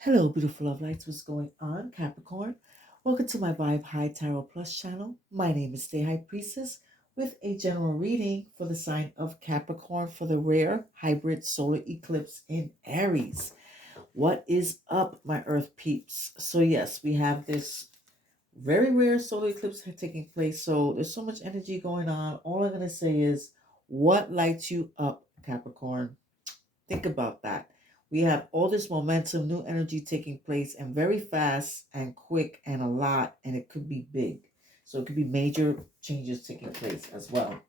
Hello, beautiful love lights. What's going on, Capricorn? Welcome to my Vibe High Tarot Plus channel. My name is the High Priestess with a general reading for the sign of Capricorn for the rare hybrid solar eclipse in Aries. What is up, my Earth peeps? So, yes, we have this very rare solar eclipse taking place. So, there's so much energy going on. All I'm going to say is, what lights you up, Capricorn? Think about that. We have all this momentum, new energy taking place, and very fast and quick and a lot, and it could be big. So it could be major changes taking place as well.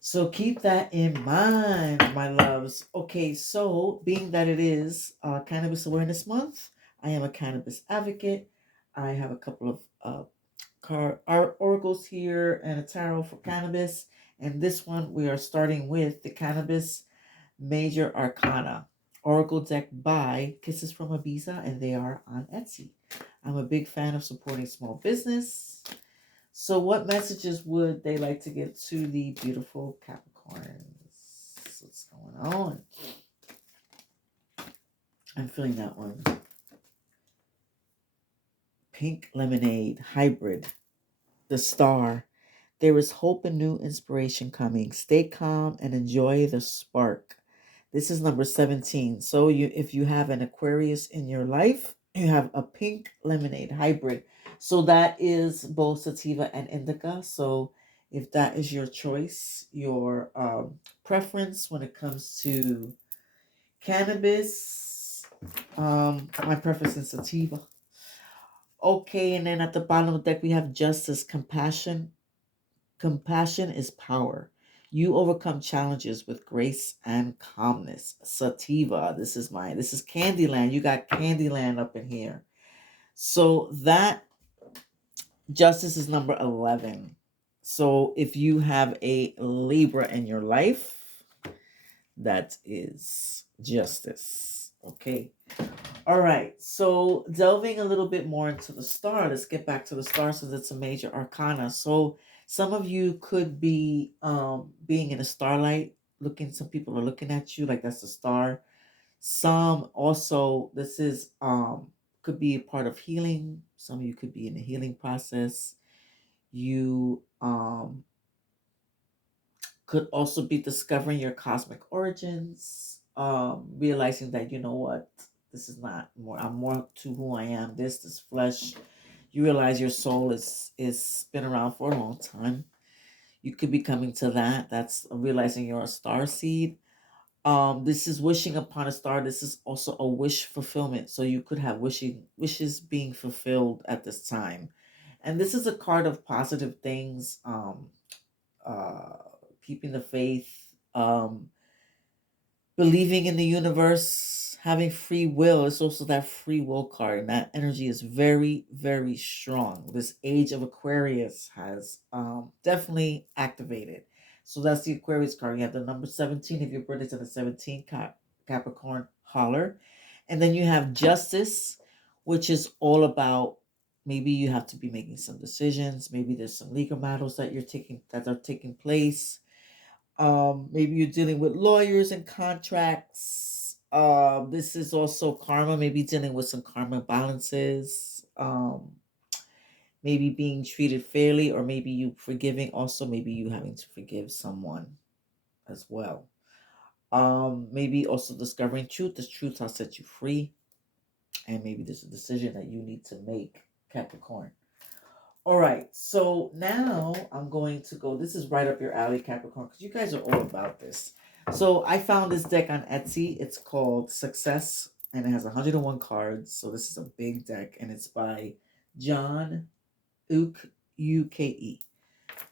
So keep that in mind, my loves. Okay, so being that it is Cannabis Awareness Month, I am a cannabis advocate. I have a couple of oracles here and a tarot for cannabis. And this one, we are starting with the cannabis Major Arcana Oracle deck by Kisses from Ibiza, and they are on Etsy. I'm a big fan of supporting small business. So, what messages would they like to give to the beautiful Capricorns? What's going on? I'm feeling that one. Pink Lemonade Hybrid, the star. There is hope and new inspiration coming. Stay calm and enjoy the spark. This is number 17. So if you have an Aquarius in your life, you have a pink lemonade hybrid. So that is both sativa and indica. So if that is your choice, your preference when it comes to cannabis, my preference is sativa. Okay, and then at the bottom of the deck we have justice, compassion. Compassion is power. You overcome challenges with grace and calmness. Sativa. This is Candyland. You got Candyland up in here. So that justice is number 11. So if you have a Libra in your life, that is justice. Okay. All right. So delving a little bit more into the star, let's get back to the star since it's a major arcana. So some of you could be being in a starlight, some people are looking at you like that's a star. Some also this is could be a part of healing. Some of you could be in the healing process. You could also be discovering your cosmic origins, realizing that you know what, this is not more. I'm more to who I am. This flesh. You realize your soul is been around for a long time. You could be coming to that. That's realizing you're a star seed. This is wishing upon a star. This is also a wish fulfillment. So you could have wishes being fulfilled at this time. And this is a card of positive things. Uh, Keeping the faith, believing in the universe, having free will. It's also that free will card, and that energy is very, very strong. This age of Aquarius has definitely activated. So that's the Aquarius card. You have the number 17 if your birthday's in the 17 Capricorn, holler. And then you have justice, which is all about maybe you have to be making some decisions. Maybe there's some legal matters that are taking place. Maybe you're dealing with lawyers and contracts. This is also karma, maybe dealing with some karma balances. Maybe being treated fairly, or maybe you forgiving, also maybe you having to forgive someone as well. Maybe also discovering truth. This truth has set you free, and maybe there's a decision that you need to make, Capricorn. All right, so now I'm going to go. This is right up your alley, Capricorn, because you guys are all about this. So I found this deck on Etsy. It's called Success, and it has 101 cards. So this is a big deck, and it's by John Uke.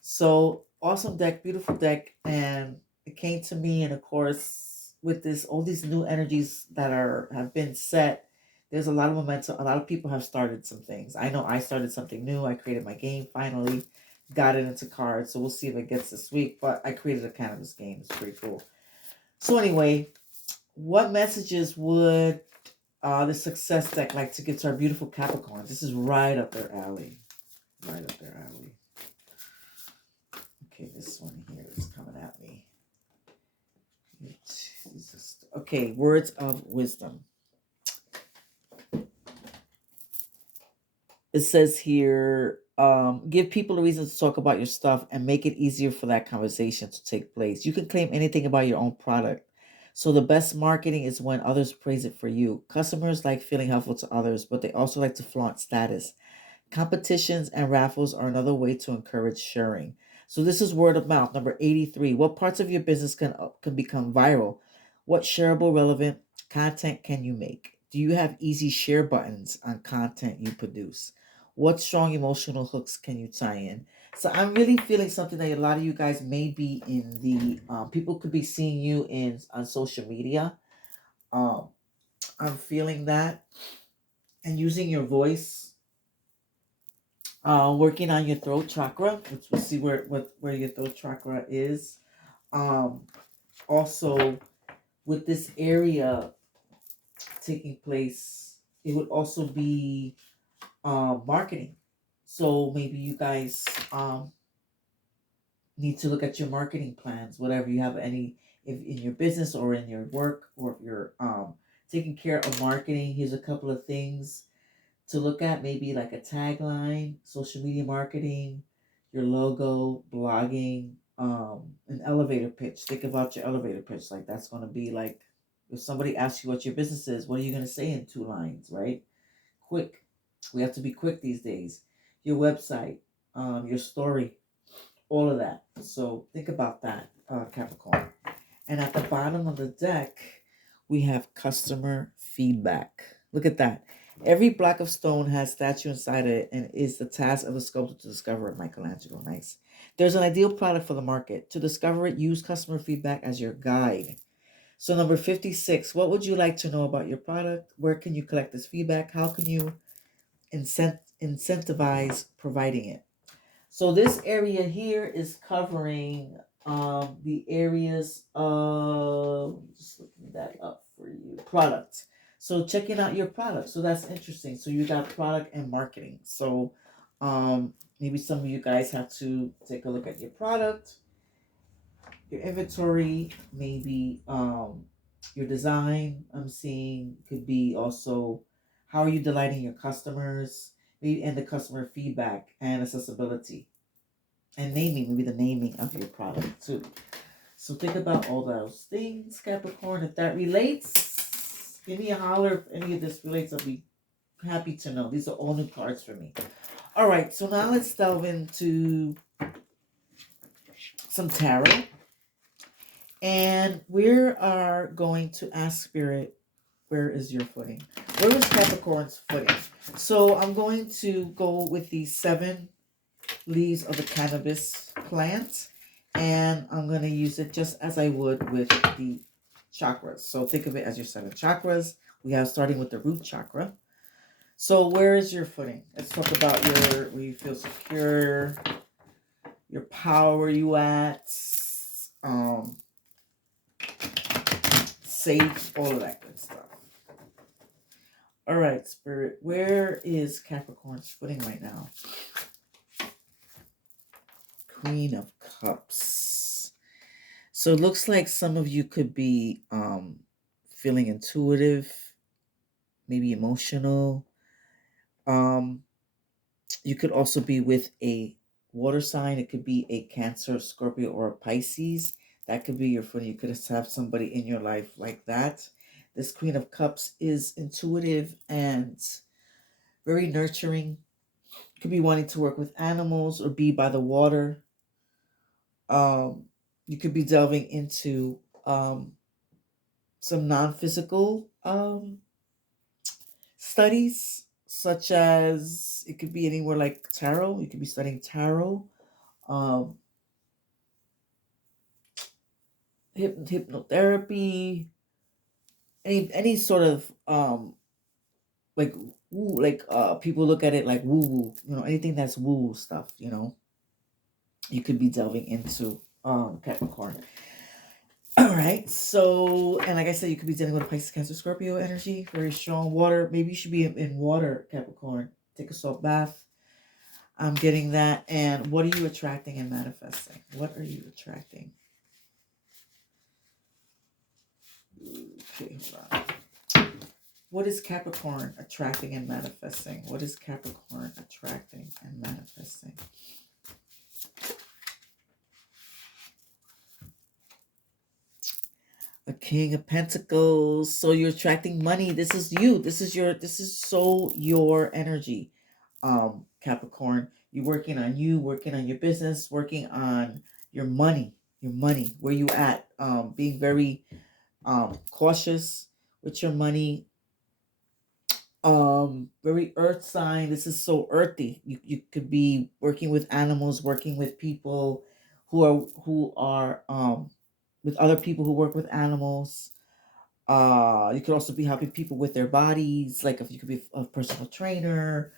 So awesome deck, beautiful deck, and it came to me, and of course, with this, all these new energies that have been set, there's a lot of momentum. A lot of people have started some things. I know I started something new. I created my game finally, got it into cards. So we'll see if it gets this week. But I created a cannabis game. It's pretty cool. So anyway, what messages would the success deck like to give to our beautiful Capricorns? This is right up their alley. Right up their alley. Okay, this one here is coming at me. Okay, words of wisdom. it says here, give people a reason to talk about your stuff and make it easier for that conversation to take place. You can claim anything about your own product. So the best marketing is when others praise it for you. Customers like feeling helpful to others, but they also like to flaunt status. Competitions and raffles are another way to encourage sharing. So this is word of mouth. Number 83. What parts of your business can become viral? What shareable, relevant content can you make? Do you have easy share buttons on content you produce? What strong emotional hooks can you tie in? So I'm really feeling something that a lot of you guys may be in the people could be seeing you in on social media. Um, I'm feeling that and using your voice, working on your throat chakra, which we'll see where your throat chakra is. Um, Also, with this area taking place, it would also be marketing. So maybe you guys need to look at your marketing plans, whatever you have any, if in your business or in your work, or if you're taking care of marketing. Here's a couple of things to look at, maybe like a tagline, social media marketing, your logo, blogging, an elevator pitch. Think about your elevator pitch. Like that's going to be like, if somebody asks you what your business is, what are you going to say in 2 lines, right? Quick. We have to be quick these days. Your website, your story, all of that. So think about that, Capricorn. And at the bottom of the deck, we have customer feedback. Look at that. Every block of stone has statue inside it and is the task of the sculptor to discover it. Michelangelo, nice. There's an ideal product for the market. To discover it, use customer feedback as your guide. So number 56, what would you like to know about your product? Where can you collect this feedback? How can you incentivize providing it? So this area here is covering the areas of, just looking that up for you, product. So checking out your product. So that's interesting. So you got product and marketing. So maybe some of you guys have to take a look at your product, your inventory, maybe your design. I'm seeing could be also how are you delighting your customers, maybe, and the customer feedback and accessibility and naming, maybe the naming of your product too. So think about all those things, Capricorn. If that relates, give me a holler. If any of this relates, I'll be happy to know. These are all new cards for me. All right, so now let's delve into some tarot. And we are going to ask Spirit, where is your footing? Where is Capricorn's footing? So I'm going to go with the 7 leaves of the cannabis plant, and I'm going to use it just as I would with the chakras. So think of it as your 7 chakras. We have starting with the root chakra. So where is your footing? Let's talk about where you feel secure, your power, where you at, safe, all of that good stuff. All right, Spirit, where is Capricorn's footing right now? Queen of Cups. So it looks like some of you could be feeling intuitive, maybe emotional. You could also be with a water sign. It could be a Cancer, Scorpio, or a Pisces. That could be your friend. You could just have somebody in your life like that. This Queen of Cups is intuitive and very nurturing. Could be wanting to work with animals or be by the water. You could be delving into some non-physical studies, such as it could be anywhere like tarot. You could be studying tarot, hypnotherapy, any sort of like woo, like people look at it like woo woo, anything that's woo stuff, you could be delving into Capricorn. All right, so, and like I said, you could be dealing with a Pisces, Cancer, Scorpio energy, very strong water. Maybe you should be in water, Capricorn. Take a salt bath. I'm getting that. And what are you attracting and manifesting? What are you attracting? Okay, hold on. What is Capricorn attracting and manifesting? What is Capricorn attracting and manifesting? A King of Pentacles. So you're attracting money. This is you. This is so your energy. Capricorn. You're working on you, working on your business, working on your money. Your money. Where you at? Being very cautious with your money. Very earth sign. This is so earthy. You could be working with animals, working with people who are with other people who work with animals. You could also be helping people with their bodies, like if you could be a personal trainer,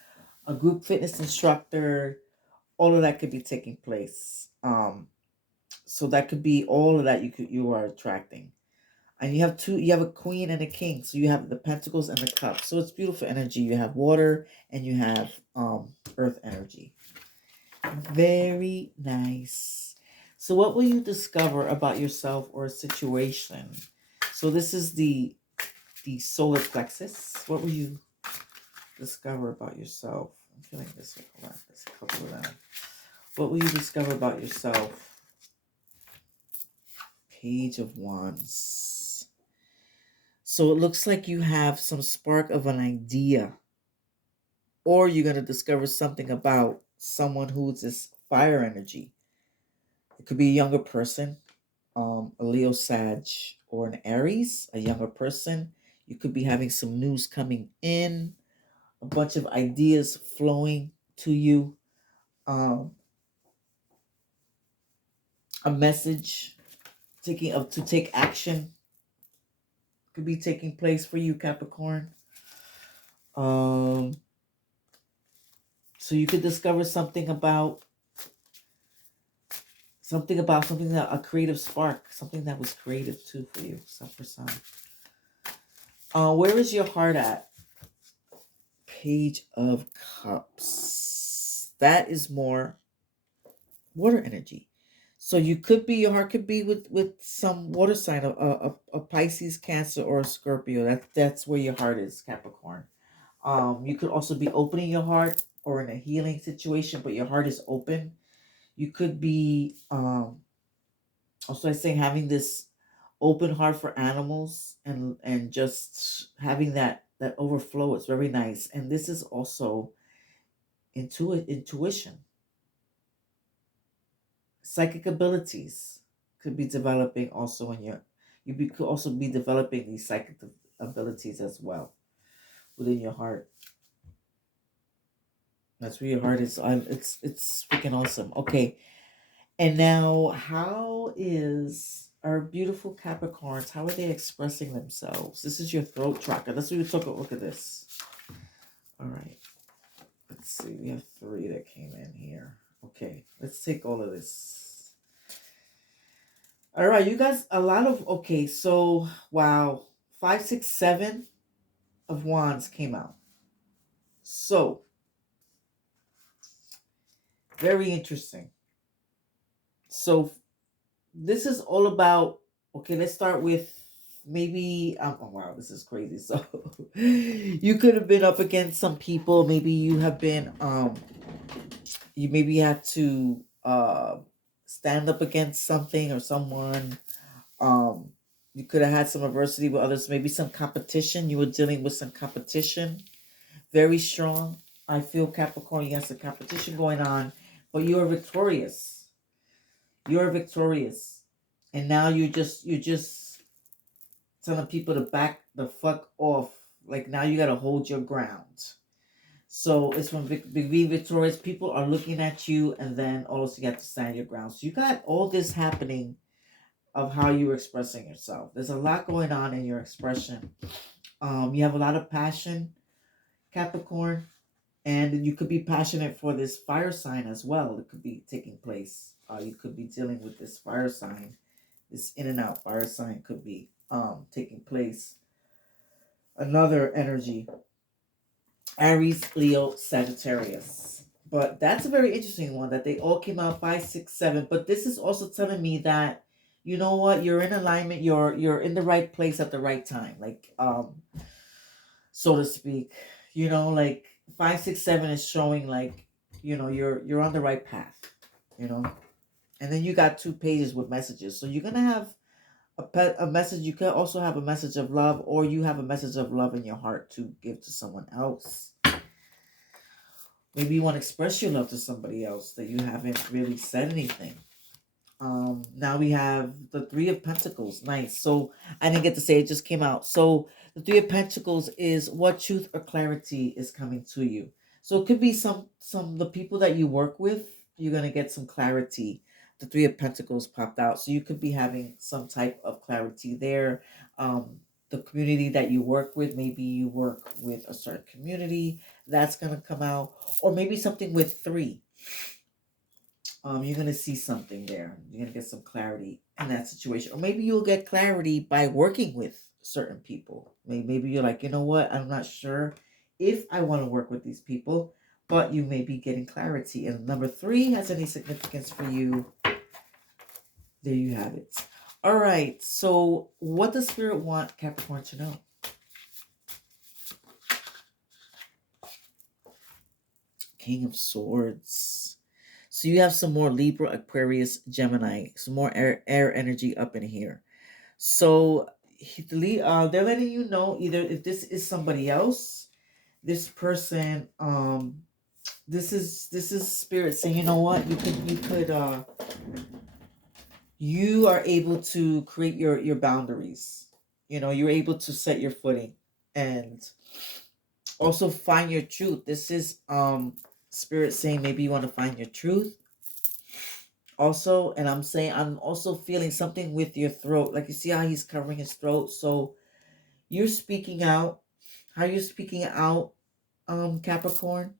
a group fitness instructor. All of that could be taking place. So that could be all of that you are attracting. And you have a queen and a king. So you have the pentacles and the cups. So it's beautiful energy. You have water and you have earth energy. Very nice. So what will you discover about yourself or a situation? So this is the solar plexus. What will you discover about yourself? I'm feeling this. Hold on. There's a couple of them. What will you discover about yourself? Page of Wands. So it looks like you have some spark of an idea, or you're going to discover something about someone who's this fire energy. It could be a younger person, a Leo, Sag, or an Aries, a younger person. You could be having some news coming in, a bunch of ideas flowing to you, a message to take action could be taking place for you, Capricorn. So you could discover something about something that a creative spark, something that was creative too for you, Sun for Sun. Where is your heart at? Page of Cups. That is more water energy. So you could be, your heart could be with some water sign, a Pisces, Cancer, or a Scorpio. That's where your heart is, Capricorn. You could also be opening your heart or in a healing situation, but your heart is open. You could be also I say having this open heart for animals and just having that overflow. It's very nice. And this is also intuition. Psychic abilities could be developing also in could also be developing these psychic abilities as well within your heart. That's where your heart is. It's freaking awesome. Okay. And now, how is our beautiful Capricorns? How are they expressing themselves? This is your throat chakra. That's what we took a look at this. All right. Let's see. We have 3 that came in here. Okay. Let's take all of this. All right. You guys, a lot of, okay. So, wow. 5, 6, 7 of Wands came out. So, very interesting. So, this is all about, okay, let's start with maybe, oh wow, this is crazy. So, you could have been up against some people. Maybe you have been, you maybe had to stand up against something or someone. You could have had some adversity with others, maybe some competition. You were dealing with some competition. Very strong. I feel Capricorn, you have some competition going on, but you are victorious. You are victorious. And now you're just telling people to back the fuck off. Like now you gotta hold your ground. So it's from being victorious. People are looking at you, and then also you have to stand your ground. So you got all this happening of how you're expressing yourself. There's a lot going on in your expression. You have a lot of passion, Capricorn, and you could be passionate for this fire sign as well. It could be taking place. You could be dealing with this fire sign. This in and out fire sign could be taking place. Another energy, Aries, Leo, Sagittarius. But that's a very interesting one that they all came out 5, 6, 7. But this is also telling me that you know what, you're in alignment. You're in the right place at the right time. Like so to speak. You know, like 5, 6, 7 is showing like, you're on the right path, you know. And then you got 2 pages with messages. So you're gonna have a message. You could also have a message of love, or you have a message of love in your heart to give to someone else. Maybe you want to express your love to somebody else that you haven't really said anything. Now we have the 3 of Pentacles. Nice. So I didn't get to say it, just came out. So the 3 of Pentacles is what truth or clarity is coming to you. So it could be some the people that you work with, you're gonna get some clarity. The 3 of Pentacles popped out. So you could be having some type of clarity there. The community that you work with, maybe you work with a certain community, that's gonna come out. Or maybe something with 3. You're gonna see something there. You're gonna get some clarity in that situation, or maybe you'll get clarity by working with certain people. Maybe you're like, you know what? I'm not sure if I want to work with these people, but you may be getting clarity. And number 3 has any significance for you. There you have it. All right. So, what does Spirit want Capricorn to know? King of Swords. So you have some more Libra, Aquarius, Gemini, some more air energy up in here. So they're letting you know either if this is somebody else, this person, this is Spirit saying, you know what, you are able to create your boundaries. You're able to set your footing and also find your truth. This is Spirit saying maybe you want to find your truth also. And I'm also feeling something with your throat, like you see how he's covering his throat. So you're speaking out. How are you speaking out, Capricorn?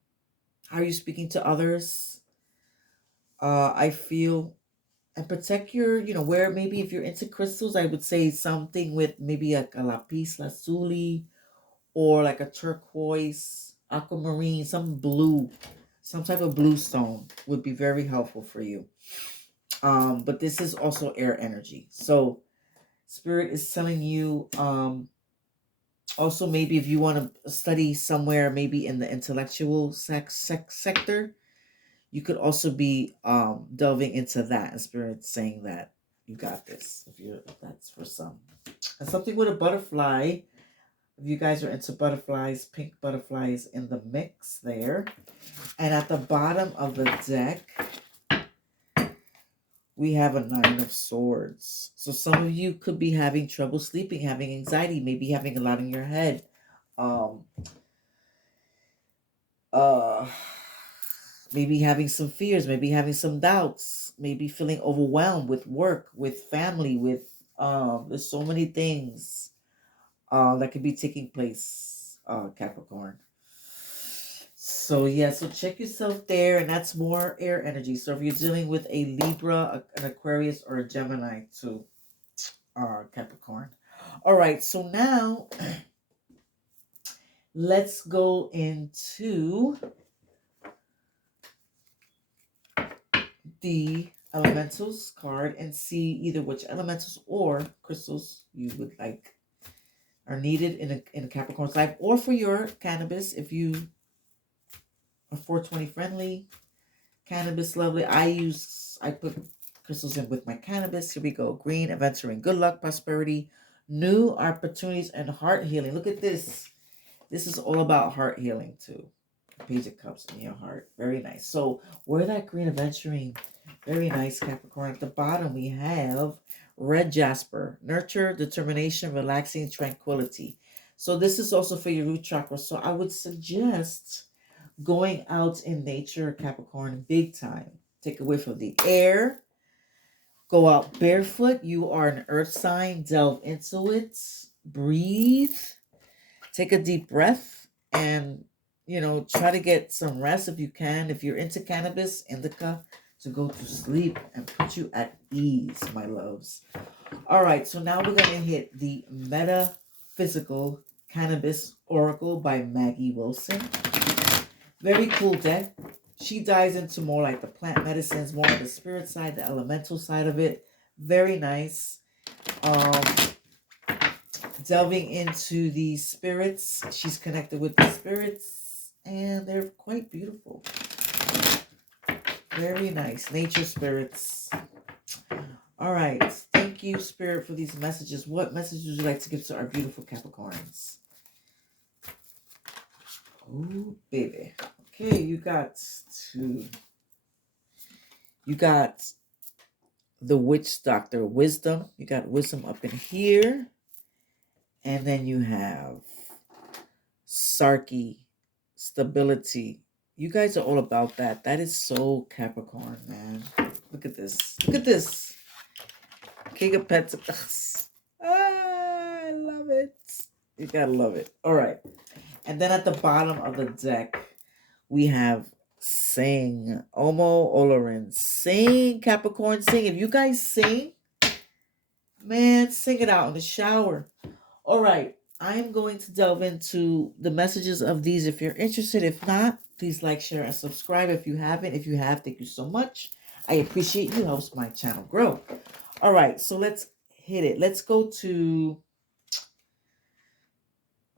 How are you speaking to others? I feel, and protect your, where maybe if you're into crystals, I would say something with maybe a lapis lazuli, or like a turquoise, aquamarine, some type of blue stone would be very helpful for you. But this is also air energy. So Spirit is telling you, also maybe if you want to study somewhere, maybe in the intellectual sector, you could also be delving into that. And Spirit saying that you got this, if that's for some. And something with a butterfly. If you guys are into butterflies, pink butterflies in the mix there. And at the bottom of the deck, we have a 9 of Swords. So some of you could be having trouble sleeping, having anxiety, maybe having a lot in your head. Maybe having some fears, maybe having some doubts, maybe feeling overwhelmed with work, with family, with there's so many things that could be taking place, Capricorn. So yeah, so check yourself there, and that's more air energy. So if you're dealing with a Libra, an Aquarius, or a Gemini too, Capricorn. All right, so now let's go into the elementals card and see either which elementals or crystals you would like are needed in a Capricorn's life, or for your cannabis if you are 420 friendly. Cannabis lovely. I put crystals in with my cannabis. Here we go. Green, adventuring, good luck, prosperity, new opportunities, and heart healing. Look at this. This is all about heart healing too. Page of Cups in your heart. Very nice. So wear that green, adventuring. Very nice, Capricorn. At the bottom, we have red jasper. Nurture, determination, relaxing, tranquility. So this is also for your root chakra. So I would suggest going out in nature, Capricorn, big time. Take a whiff of the air. Go out barefoot. You are an earth sign. Delve into it. Breathe. Take a deep breath and, try to get some rest if you can. If you're into cannabis, indica, to go to sleep and put you at ease, my loves. All right, so now we're going to hit the Metaphysical Cannabis Oracle by Maggie Wilson. Very cool deck. She dives into more like the plant medicines, more of the spirit side, the elemental side of it. Very nice. delving into the spirits. She's connected with the spirits, and they're quite beautiful. Very nice. Nature spirits. All right. Thank you, Spirit, for these messages. What message would you like to give to our beautiful Capricorns? Oh, baby. Okay, you got the witch doctor, wisdom. You got wisdom up in here. And then you have Sarky, stability. You guys are all about that. That is so Capricorn, man. Look at this. Look at this. King of Pentacles. Ah, I love it. You gotta love it. All right. And then at the bottom of the deck, we have Sing. Omo Olorin. Sing, Capricorn, sing. If you guys sing, man, sing it out in the shower. All right. I am going to delve into the messages of these if you're interested. If not, please like, share, and subscribe if you haven't. If you have, thank you so much. I appreciate you. Helps my channel grow. All right. So let's hit it. Let's go to...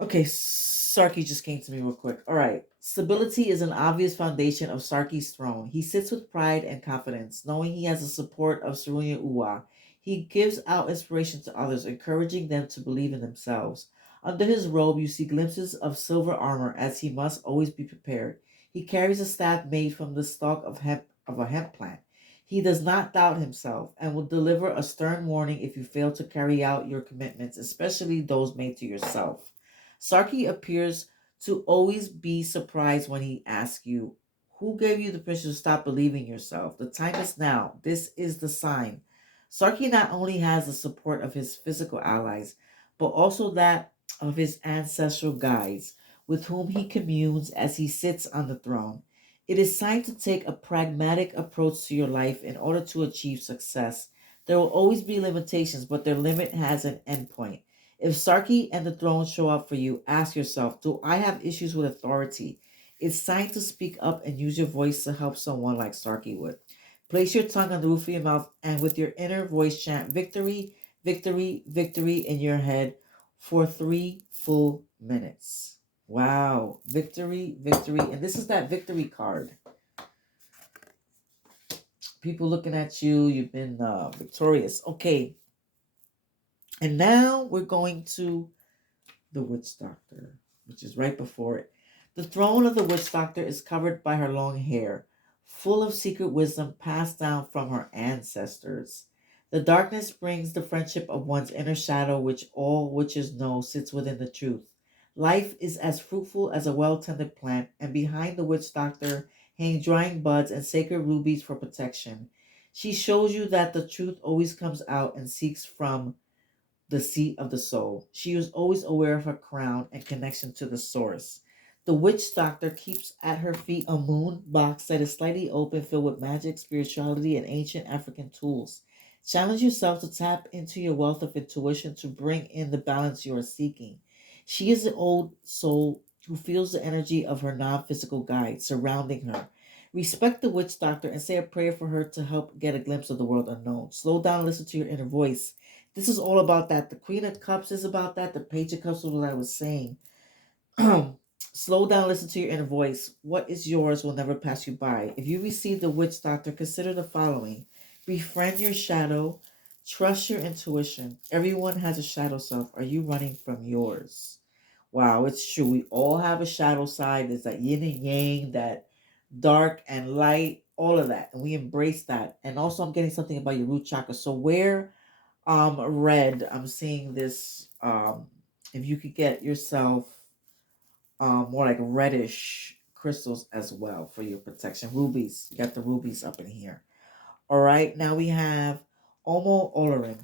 Okay, Sarky just came to me real quick. All right. Stability is an obvious foundation of Sarky's throne. He sits with pride and confidence, knowing he has the support of Sarunya Uwa. He gives out inspiration to others, encouraging them to believe in themselves. Under his robe, you see glimpses of silver armor, as he must always be prepared. He carries a staff made from the stalk of a hemp plant. He does not doubt himself and will deliver a stern warning if you fail to carry out your commitments, especially those made to yourself. Sarky appears to always be surprised when he asks you, who gave you the permission to stop believing yourself? The time is now. This is the sign. Sarky not only has the support of his physical allies, but also that of his ancestral guides, with whom he communes as he sits on the throne. It is time to take a pragmatic approach to your life in order to achieve success. There will always be limitations, but their limit has an endpoint. If Sarky and the throne show up for you, ask yourself, do I have issues with authority? It's time to speak up and use your voice to help someone like Sarky would. Place your tongue on the roof of your mouth and with your inner voice chant victory, victory, victory in your head for 3 full minutes. Wow. Victory, victory. And this is that victory card. People looking at you, you've been victorious. Okay. And now we're going to the witch doctor, which is right before it. The throne of the witch doctor is covered by her long hair, full of secret wisdom passed down from her ancestors. The darkness brings the friendship of one's inner shadow, which all witches know sits within the truth. Life is as fruitful as a well-tended plant, and behind the witch doctor hang drying buds and sacred rubies for protection. She shows you that the truth always comes out and seeks from the seat of the soul. She is always aware of her crown and connection to the source. The witch doctor keeps at her feet a moon box that is slightly open, filled with magic, spirituality, and ancient African tools. Challenge yourself to tap into your wealth of intuition to bring in the balance you are seeking. She is an old soul who feels the energy of her non physical guide surrounding her. Respect the witch doctor and say a prayer for her to help get a glimpse of the world unknown. Slow down and listen to your inner voice. This is all about that. The Queen of Cups is about that. The Page of Cups was what I was saying. Slow down, listen to your inner voice. What is yours will never pass you by. If you receive the witch doctor, consider the following. Befriend your shadow. Trust your intuition. Everyone has a shadow self. Are you running from yours? Wow, it's true. We all have a shadow side. There's that yin and yang, that dark and light, all of that. And we embrace that. And also I'm getting something about your root chakra. So where red, I'm seeing this, if you could get yourself more like reddish crystals as well for your protection. Rubies, you got the rubies up in here. All right, now we have Omo Olorin.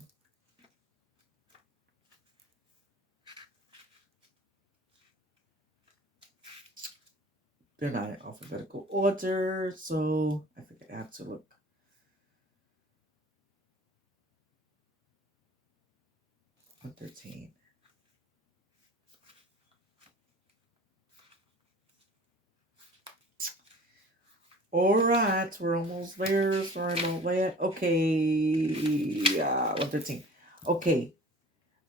They're not in alphabetical order, so I think I have to look. On 13. All right, we're almost there. Sorry about that. Okay, 113. Okay,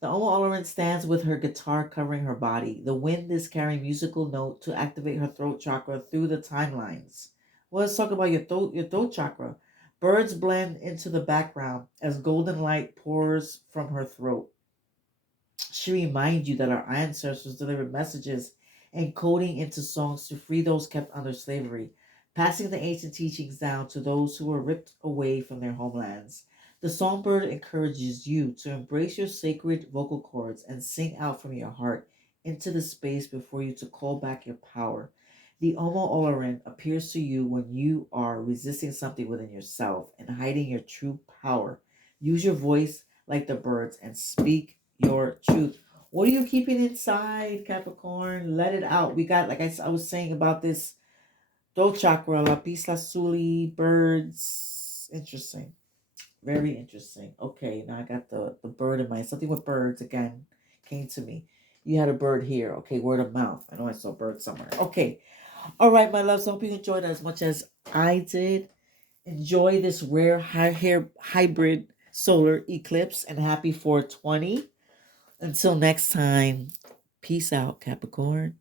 The Oma Olorin stands with her guitar covering her body. The wind is carrying musical note to activate her throat chakra through the timelines. Well, let's talk about your throat chakra. Birds blend into the background as golden light pours from her throat. She reminds you that our ancestors delivered messages encoding into songs to free those kept under slavery, passing the ancient teachings down to those who were ripped away from their homelands. The songbird encourages you to embrace your sacred vocal cords and sing out from your heart into the space before you to call back your power. The Omo Olorin appears to you when you are resisting something within yourself and hiding your true power. Use your voice like the birds and speak your truth. What are you keeping inside, Capricorn? Let it out. We got, like I was saying about this throat chakra, lapis lazuli, birds. Interesting. Very interesting. Okay, now I got the bird in mind. Something with birds again came to me. You had a bird here. Okay, word of mouth. I know I saw a bird somewhere. Okay. All right, my loves. Hope you enjoyed as much as I did. Enjoy this rare hair hybrid solar eclipse and happy 420. Until next time, peace out, Capricorn.